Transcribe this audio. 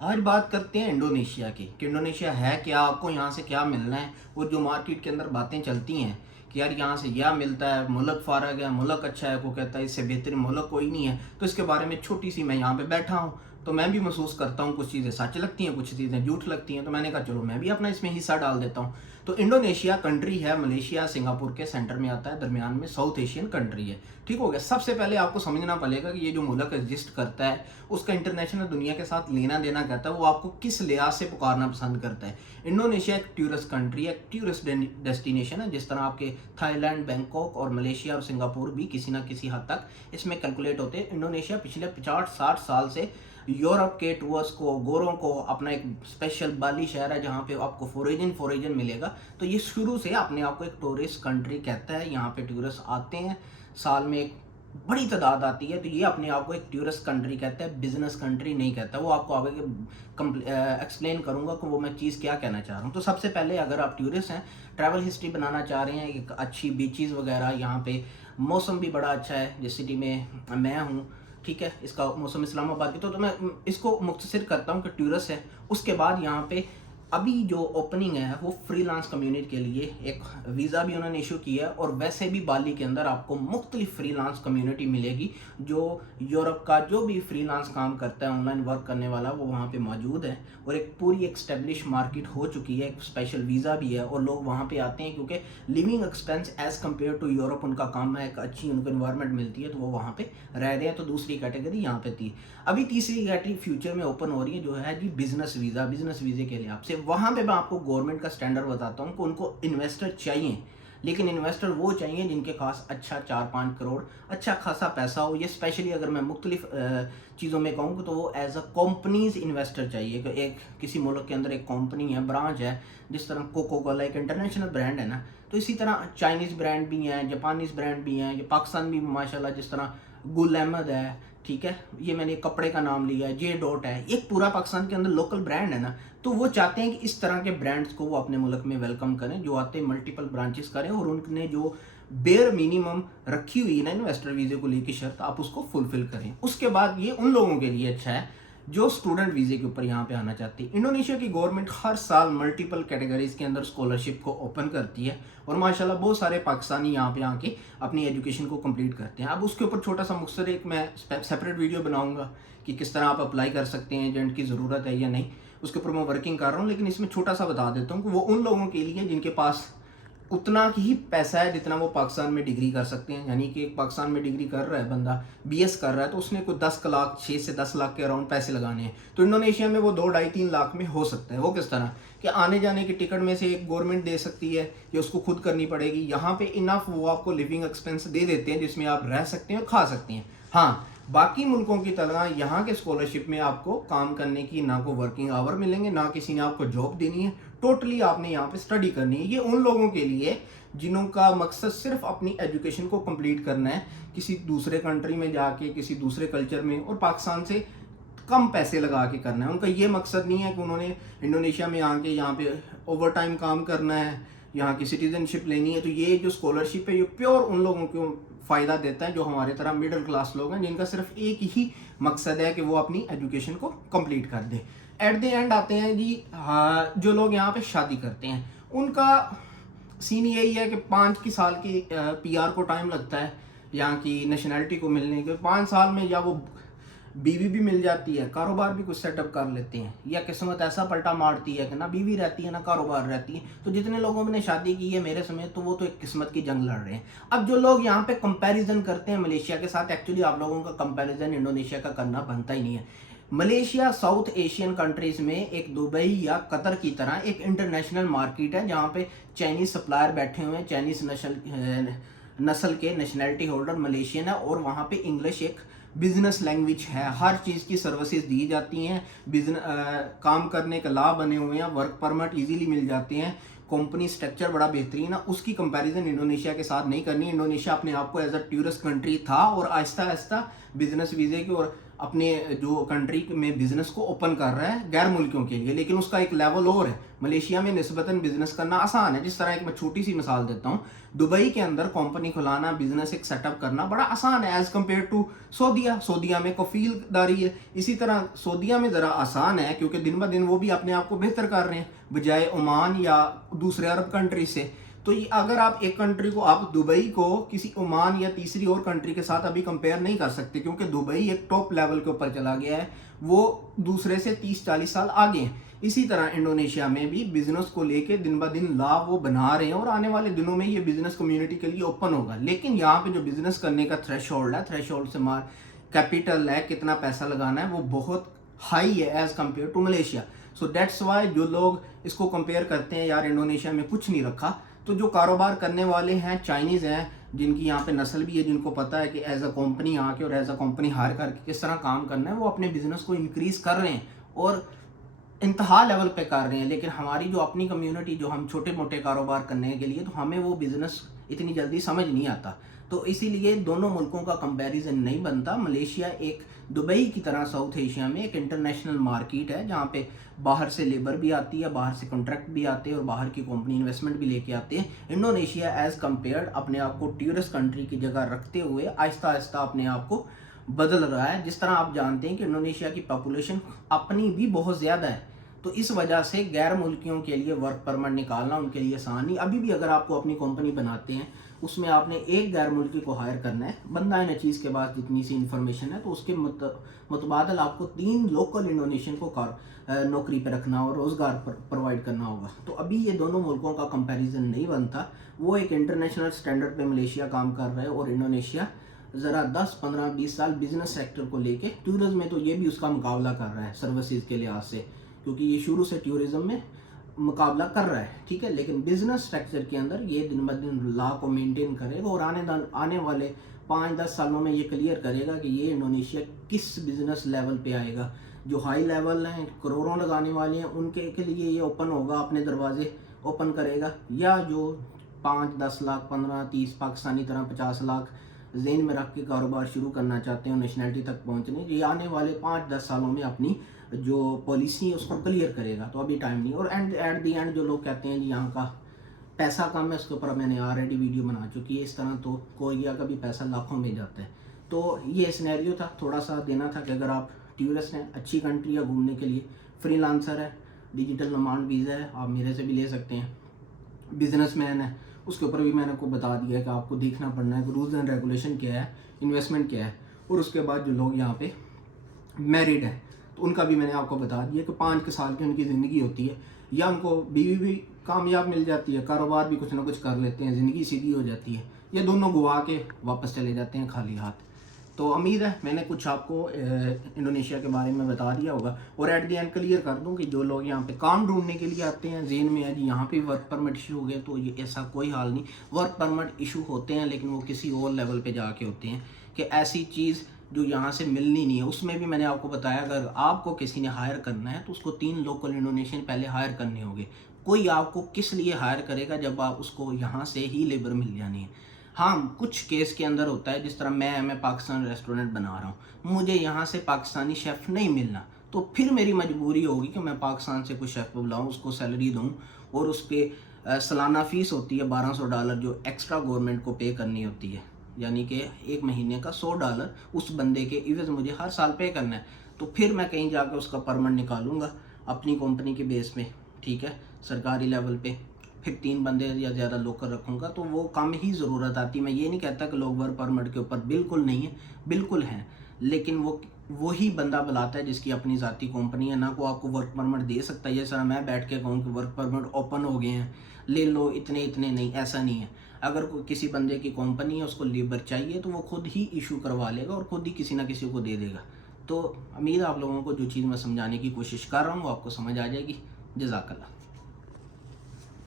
آج بات کرتے ہیں انڈونیشیا کی کہ انڈونیشیا ہے کیا، آپ کو یہاں سے کیا ملنا ہے، اور جو مارکیٹ کے اندر باتیں چلتی ہیں کہ یار یہاں سے یہ ملتا ہے، ملک فارغ ہے، ملک اچھا ہے، کوئی کہتا ہے اس سے بہترین ملک کوئی نہیں ہے، تو اس کے بارے میں چھوٹی سی میں یہاں پہ بیٹھا ہوں تو میں بھی محسوس کرتا ہوں کچھ چیزیں سچ لگتی ہیں، کچھ چیزیں جھوٹ لگتی ہیں، تو میں نے کہا چلو میں بھی اپنا اس میں حصہ ڈال دیتا ہوں۔ تو انڈونیشیا کنٹری ہے، ملیشیا سنگاپور کے سینٹر میں آتا ہے، درمیان میں ساؤتھ ایشین کنٹری ہے، ٹھیک ہو گیا۔ سب سے پہلے آپ کو سمجھنا پڑے گا کہ یہ جو ملک ایگزسٹ کرتا ہے اس کا انٹرنیشنل دنیا کے ساتھ لینا دینا کہتا ہے، وہ آپ کو کس لحاظ سے پکارنا پسند کرتا ہے۔ انڈونیشیا ایک ٹورسٹ کنٹری ہے، ایک ٹورسٹ ڈیسٹینیشن ہے، جس طرح آپ کے تھائی لینڈ، بینکاک اور ملیشیا اور سنگاپور بھی کسی نہ کسی حد تک اس میں کیلکولیٹ ہوتے ہیں۔ انڈونیشیا پچھلے 50-60 سال سے یورپ کے ٹورسٹ کو، گوروں کو اپنا ایک اسپیشل بالی شہر ہے جہاں پہ آپ کو فوریجن ملے گا، تو یہ شروع سے اپنے آپ کو ایک ٹورسٹ کنٹری کہتا ہے۔ یہاں پہ ٹورسٹ آتے ہیں، سال میں ایک بڑی تعداد آتی ہے، تو یہ اپنے آپ کو ایک ٹورسٹ کنٹری کہتا ہے، بزنس کنٹری نہیں کہتا۔ وہ آپ کو آگے ایکسپلین کروں گا کہ وہ میں چیز کیا کہنا چاہ رہا ہوں۔ تو سب سے پہلے اگر آپ ٹورسٹ ہیں، ٹریول ہسٹری بنانا چاہ رہے ہیں، ایک اچھی بیچز وغیرہ، یہاں پہ موسم بھی بڑا اچھا ہے، جس سٹی میں میں ہوں، ٹھیک ہے، اس کا موسم اسلام آباد کی، تو میں اس کو مختصر کرتا ہوں کہ ٹورسٹ ہے۔ اس کے بعد یہاں پہ ابھی جو اوپننگ ہے وہ فری لانس کمیونٹی کے لیے ایک ویزا بھی انہوں نے ایشو کیا ہے، اور ویسے بھی بالی کے اندر آپ کو مختلف فری لانس کمیونٹی ملے گی، جو یورپ کا جو بھی فری لانس کام کرتا ہے، آن لائن ورک کرنے والا، وہ وہاں پہ موجود ہے، اور ایک پوری اسٹیبلش مارکیٹ ہو چکی ہے، ایک اسپیشل ویزا بھی ہے، اور لوگ وہاں پہ آتے ہیں کیونکہ living expense as compare to Europe ان کا کام ہے، ایک اچھی ان کو انوائرمنٹ ملتی ہے، تو وہ وہاں پہ رہ رہے ہیں۔ تو دوسری کیٹیگری یہاں پہ تھی۔ ابھی تیسری کیٹیگری فیوچر میں اوپن ہو رہی ہے، جو ہے جی بزنس ویزا۔ بزنس ویزے کے لیے آپ سے وہاں پہ میں آپ کو گورنمنٹ کا سٹینڈرڈ بتاتا ہوں کہ ان کو انویسٹر چاہیے، لیکن انویسٹر وہ چاہیے جن کے پاس اچھا 4-5 کروڑ اچھا خاصا پیسہ ہو۔ یہ اسپیشلی اگر میں مختلف چیزوں میں کہوں تو وہ ایز اے کمپنیز انویسٹر چاہیے، کہ ایک کسی ملک کے اندر ایک کمپنی ہے، برانچ ہے، جس طرح کوکو کولا ایک انٹرنیشنل برانڈ ہے نا، تو اسی طرح چائنیز برانڈ بھی ہیں، جاپانیز برانڈ بھی ہیں، یہ پاکستان بھی ماشاءاللہ، جس طرح گل احمد ہے، ٹھیک ہے، یہ میں نے کپڑے کا نام لیا ہے، جے ڈاٹ ہے، ایک پورا پاکستان کے اندر لوکل برانڈ ہے نا، تو وہ چاہتے ہیں کہ اس طرح کے برانڈز کو وہ اپنے ملک میں ویلکم کریں، جو آتے ہیں ملٹیپل برانچز کریں، اور ان نے جو بیئر منیمم رکھی ہوئی ہے نا انویسٹر ویزے کو لے کے شرط، آپ اس کو فلفل کریں۔ اس کے بعد یہ ان لوگوں کے لیے اچھا ہے جو اسٹوڈنٹ ویزے کے اوپر یہاں پہ آنا چاہتی ہے۔ انڈونیشیا کی گورنمنٹ ہر سال ملٹیپل کیٹیگریز کے اندر اسکالرشپ کو اوپن کرتی ہے، اور ماشاءاللہ بہت سارے پاکستانی یہاں پہ آ کے اپنی ایجوکیشن کو کمپلیٹ کرتے ہیں۔ اب اس کے اوپر چھوٹا سا مختصر ایک میں سیپریٹ ویڈیو بناؤں گا کہ کس طرح آپ اپلائی کر سکتے ہیں، ایجنٹ کی ضرورت ہے یا نہیں، اس کے اوپر میں ورکنگ کر رہا ہوں، لیکن اس میں چھوٹا سا بتا دیتا ہوں کہ وہ ان لوگوں کے لیے جن کے پاس اتنا ہی پیسہ ہے جتنا وہ پاکستان میں ڈگری کر سکتے ہیں۔ یعنی کہ پاکستان میں ڈگری کر رہا ہے بندہ، بی ایس کر رہا ہے، تو اس نے کوئی 10 لاکھ 6 سے 10 لاکھ کے اراؤنڈ پیسے لگانے ہیں، تو انڈونیشیا میں وہ 2-2.5-3 لاکھ میں ہو سکتا ہے۔ وہ کس طرح کہ آنے جانے کی ٹکٹ میں سے ایک گورنمنٹ دے سکتی ہے یا اس کو خود کرنی پڑے گی، یہاں پہ انف وہ آپ کو لیونگ ایکسپینس دے دیتے ہیں جس میں آپ رہ سکتے ہیں اور کھا سکتے ہیں۔ ہاں، باقی ملکوں کی طرح یہاں کے اسکالرشپ میں آپ کو کام کرنے کی نہ کوئی ورکنگ آور ملیں گے، نہ کسی نے آپ کو جاب دینی ہے، ٹوٹلی آپ نے یہاں پہ اسٹڈی کرنی ہے۔ یہ ان لوگوں کے لیے جنہوں کا مقصد صرف اپنی ایجوکیشن کو کمپلیٹ کرنا ہے، کسی دوسرے کنٹری میں جا کے، کسی دوسرے کلچر میں، اور پاکستان سے کم پیسے لگا کے کرنا ہے۔ ان کا یہ مقصد نہیں ہے کہ انہوں نے انڈونیشیا میں آ کے یہاں پہ اوور ٹائم کام کرنا ہے، یہاں کی سٹیزن شپ لینی ہے۔ تو یہ جو اسکالرشپ ہے یہ پیور ان لوگوں کو فائدہ دیتا ہے جو ہمارے طرح مڈل کلاس لوگ ہیں، جن کا صرف ایک ہی مقصد ہے کہ وہ اپنی ایجوکیشن کو کمپلیٹ کر دیں۔ ایٹ دی اینڈ آتے ہیں جی جو لوگ یہاں پہ شادی کرتے ہیں، ان کا سین یہی ہے کہ 5 سال کی پی آر کو ٹائم لگتا ہے، یہاں کی نیشنلٹی کو ملنے کے 5 سال میں، یا وہ بیوی بھی مل جاتی ہے، کاروبار بھی کچھ سیٹ اپ کر لیتے ہیں، یا قسمت ایسا پلٹا مارتی ہے کہ نہ بیوی رہتی ہے نہ کاروبار رہتی ہے۔ تو جتنے لوگوں نے شادی کی ہے میرے سمیت، تو وہ تو ایک قسمت کی جنگ لڑ رہے ہیں۔ اب جو لوگ یہاں پہ کمپیریزن کرتے ہیں ملیشیا کے ساتھ، ایکچولی آپ لوگوں کا کمپیریزن انڈونیشیا کا کرنا بنتا ہی نہیں ہے۔ ملیشیا ساؤتھ ایشین کنٹریز میں ایک دبئی یا قطر کی طرح ایک انٹرنیشنل مارکیٹ ہے، جہاں پہ چائنیز سپلائر بیٹھے ہوئے ہیں، چائنیز نسل کے نیشنلٹی ہولڈر ملیشین ہے، اور وہاں پہ انگلش ایک بزنس لینگویج ہے، ہر چیز کی سروسز دی جاتی ہیں، کام کرنے کا لا بنے ہوئے ہیں، ورک پرمٹ ایزیلی مل جاتے ہیں، کمپنی سٹرکچر بڑا بہترین ہے۔ اس کی کمپیریزن انڈونیشیا کے ساتھ نہیں کرنی۔ انڈونیشیا اپنے آپ کو ایز اے ٹورسٹ کنٹری تھا، اور آہستہ آہستہ بزنس ویزے کی اور اپنے جو کنٹری میں بزنس کو اوپن کر رہا ہے غیر ملکیوں کے لیے، لیکن اس کا ایک لیول اور ہے۔ ملیشیا میں نسبتاً بزنس کرنا آسان ہے، جس طرح ایک میں چھوٹی سی مثال دیتا ہوں، دبئی کے اندر کمپنی کھلانا، بزنس ایک سیٹ اپ کرنا بڑا آسان ہے ایز کمپیئر ٹو سعودیہ میں کفیل داری ہے۔ اسی طرح سعودیہ میں ذرا آسان ہے کیونکہ دن بہ دن وہ بھی اپنے آپ کو بہتر کر رہے ہیں بجائے عمان یا دوسرے عرب کنٹری سے۔ تو اگر آپ ایک کنٹری کو، آپ دبئی کو کسی عمان یا تیسری اور کنٹری کے ساتھ ابھی کمپیئر نہیں کر سکتے، کیونکہ دبئی ایک ٹاپ لیول کے اوپر چلا گیا ہے، وہ دوسرے سے 30-40 سال آگے ہیں۔ اسی طرح انڈونیشیا میں بھی بزنس کو لے کے دن بہ دن لا وہ بنا رہے ہیں، اور آنے والے دنوں میں یہ بزنس کمیونٹی کے لیے اوپن ہوگا۔ لیکن یہاں پہ جو بزنس کرنے کا تھریش ہولڈ ہے، تھریش ہولڈ سے کیپیٹل ہے، کتنا پیسہ لگانا ہے، وہ بہت ہائی ہے as compare to Malaysia. So that's why جو لوگ اس کو کمپیئر کرتے ہیں یار انڈونیشیا میں کچھ نہیں رکھا، تو جو کاروبار کرنے والے ہیں چائنیز ہیں، جن کی یہاں پہ نسل بھی ہے، جن کو پتہ ہے کہ ایز اے کمپنی آ کے اور ایز اے کمپنی ہائر کر کے کس طرح کام کرنا ہے، وہ اپنے بزنس کو انکریز کر رہے ہیں اور انتہا لیول پہ کر رہے ہیں۔ لیکن ہماری جو اپنی کمیونٹی، جو ہم چھوٹے موٹے کاروبار کرنے کے لیے، تو ہمیں وہ بزنس اتنی جلدی سمجھ نہیں آتا، تو اسی لیے دونوں ملکوں کا کمپیریزن نہیں بنتا۔ ملیشیا ایک دبئی کی طرح ساؤتھ ایشیا میں ایک انٹرنیشنل مارکیٹ ہے، جہاں پہ باہر سے لیبر بھی آتی ہے، باہر سے کنٹریکٹ بھی آتے ہیں، اور باہر کی کمپنی انویسٹمنٹ بھی لے کے آتے ہیں۔ انڈونیشیا ایز کمپیئرڈ اپنے آپ کو ٹورسٹ کنٹری کی جگہ رکھتے ہوئے آہستہ آہستہ اپنے آپ کو بدل رہا ہے۔ جس طرح آپ جانتے ہیں کہ انڈونیشیا کی پاپولیشن اپنی بھی بہت زیادہ ہے، تو اس وجہ سے غیر ملکیوں کے لیے ورک پرمٹ نکالنا ان کے لیے آسان نہیں۔ ابھی بھی اگر آپ کو اپنی کمپنی بناتے ہیں، اس میں آپ نے ایک غیر ملکی کو ہائر کرنا ہے، بندہ نچیز کے پاس جتنی سی انفارمیشن ہے، تو اس کے متبادل آپ کو 3 لوکل انڈونیشین کو نوکری پہ رکھنا اور روزگار پرووائڈ کرنا ہوگا۔ تو ابھی یہ دونوں ملکوں کا کمپیریزن نہیں بنتا۔ وہ ایک انٹرنیشنل سٹینڈرڈ پہ ملیشیا کام کر رہا ہے، اور انڈونیشیا ذرا 10-15-20 سال بزنس سیکٹر کو لے کے، ٹورزم میں تو یہ بھی اس کا مقابلہ کر رہا ہے سروسز کے لحاظ سے، کیونکہ یہ شروع سے ٹورزم میں مقابلہ کر رہا ہے، ٹھیک ہے، لیکن بزنس سٹرکچر کے اندر یہ دن بہ دن لا کو مینٹین کرے گا، اور آنے والے 5-10 سالوں میں یہ کلیئر کرے گا کہ یہ انڈونیشیا کس بزنس لیول پہ آئے گا۔ جو ہائی لیول ہیں، کروڑوں لگانے والے ہیں، ان کے لیے یہ اوپن ہوگا، اپنے دروازے اوپن کرے گا، یا جو 5-10 لاکھ 15-30 پاکستانی طرح 50 لاکھ ذہن میں رکھ کے کاروبار شروع کرنا چاہتے ہیں نیشنلٹی تک پہنچنے، یہ آنے والے 5-10 سالوں میں اپنی جو پالیسی ہے اس کو کلیئر کرے گا، تو ابھی ٹائم نہیں۔ اور ایٹ دی اینڈ جو لوگ کہتے ہیں جی یہاں کا پیسہ کم ہے، اس کے اوپر میں نے آلریڈی ویڈیو بنا چکی ہے، اس طرح تو کوریا کا بھی پیسہ لاکھوں میں جاتا ہے۔ تو یہ سینیریو تھا، تھوڑا سا دینا تھا کہ اگر آپ ٹورسٹ ہیں، اچھی کنٹری ہے گھومنے کے لیے، فری لانسر ہے، ڈیجیٹل نمائند ویزا ہے، آپ میرے سے بھی لے سکتے ہیں، بزنس مین ہے، اس کے اوپر بھی میں نے کو بتا دیا ہے کہ آپ کو دیکھنا پڑنا ہے کہ رولز اینڈ ریگولیشن کیا ہے، انویسٹمنٹ کیا ہے، اور اس کے بعد جو لوگ یہاں پہ میریڈ ہیں تو ان کا بھی میں نے آپ کو بتا دیا کہ 5 سال کی ان کی زندگی ہوتی ہے، یا ان کو بیوی بھی کامیاب مل جاتی ہے، کاروبار بھی کچھ نہ کچھ کر لیتے ہیں، زندگی سیدھی ہو جاتی ہے، یا دونوں گوا کے واپس چلے جاتے ہیں خالی ہاتھ۔ تو امید ہے میں نے کچھ آپ کو انڈونیشیا کے بارے میں بتا دیا ہوگا، اور ایٹ دی اینڈ کلیئر کر دوں کہ جو لوگ یہاں پہ کام ڈھونڈنے کے لیے آتے ہیں، ذہن میں ہے جی یہاں پہ ورک پرمٹ ایشو ہو گئے، تو یہ ایسا کوئی حال نہیں، ورک پرمٹ ایشو ہوتے ہیں لیکن وہ کسی اور لیول پہ جا کے ہوتے ہیں، کہ ایسی چیز جو یہاں سے ملنی نہیں ہے۔ اس میں بھی میں نے آپ کو بتایا اگر آپ کو کسی نے ہائر کرنا ہے تو اس کو 3 لوکل انڈونیشین پہلے ہائر کرنے ہوں گے۔ کوئی آپ کو کس لیے ہائر کرے گا جب آپ اس کو یہاں سے ہی لیبر مل جانی ہے۔ ہاں کچھ کیس کے اندر ہوتا ہے، جس طرح میں پاکستان ریسٹورنٹ بنا رہا ہوں، مجھے یہاں سے پاکستانی شیف نہیں ملنا، تو پھر میری مجبوری ہوگی کہ میں پاکستان سے کوئی شیف کو بلاؤں، اس کو سیلری دوں، اور اس کے سالانہ فیس ہوتی ہے $1200 جو ایکسٹرا گورنمنٹ کو پے کرنی ہوتی ہے، یعنی کہ ایک مہینے کا $100 اس بندے کے عوض مجھے ہر سال پے کرنا ہے۔ تو پھر میں کہیں جا کے اس کا پرمنٹ نکالوں گا اپنی کمپنی کے بیس پہ، ٹھیک ہے، سرکاری لیول پہ، پھر 3 بندے یا زیادہ لوکل رکھوں گا، تو وہ کم ہی ضرورت آتی۔ میں یہ نہیں کہتا کہ لوگ ورک پرمٹ کے اوپر بالکل نہیں ہیں، بالکل ہیں، لیکن وہی بندہ بلاتا ہے جس کی اپنی ذاتی کمپنی ہے، نہ کو آپ کو ورک پرمٹ دے سکتا ہے۔ یہ سر میں بیٹھ کے کہوں کہ ورک پرمٹ اوپن ہو گئے ہیں لے لو، اتنے نہیں، ایسا نہیں ہے۔ اگر کسی بندے کی کمپنی ہے، اس کو لیبر چاہیے تو وہ خود ہی ایشو کروا لے گا اور خود ہی کسی نہ کسی کو دے دے گا۔ تو امید آپ لوگوں کو جو چیز میں سمجھانے کی کوشش کر رہا ہوں وہ آپ کو سمجھ آ جائے گی۔ جزاک اللہ۔